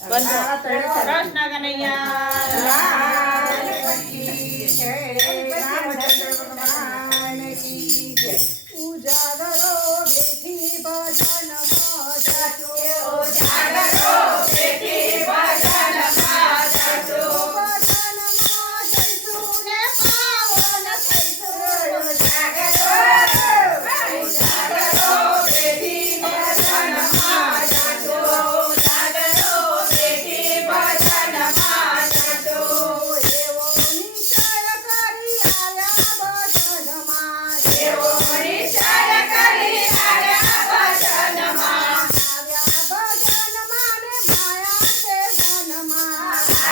Krishna. Kanaiya.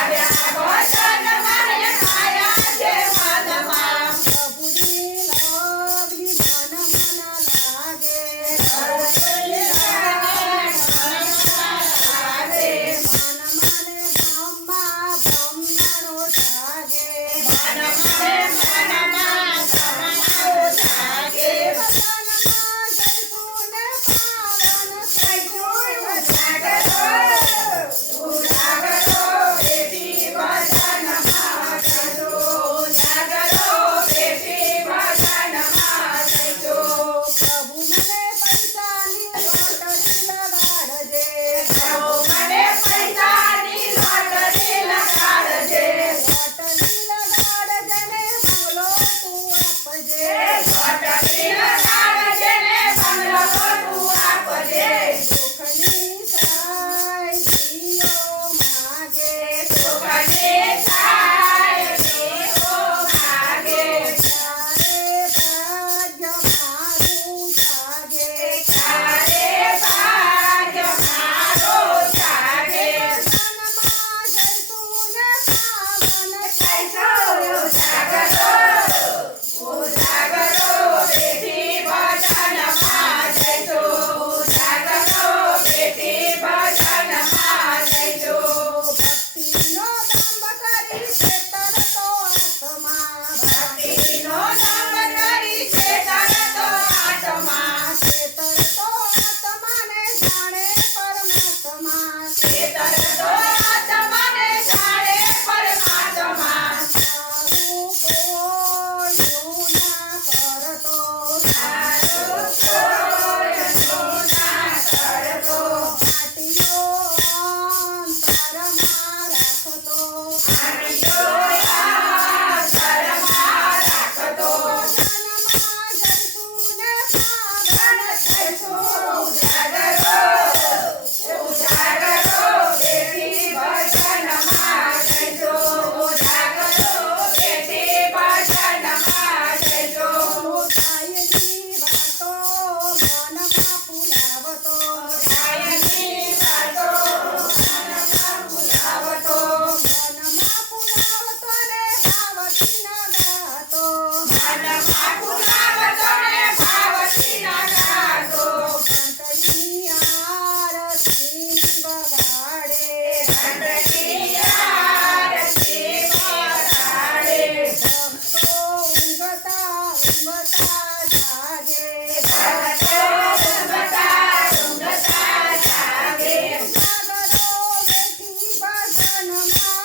Gracias. Mama.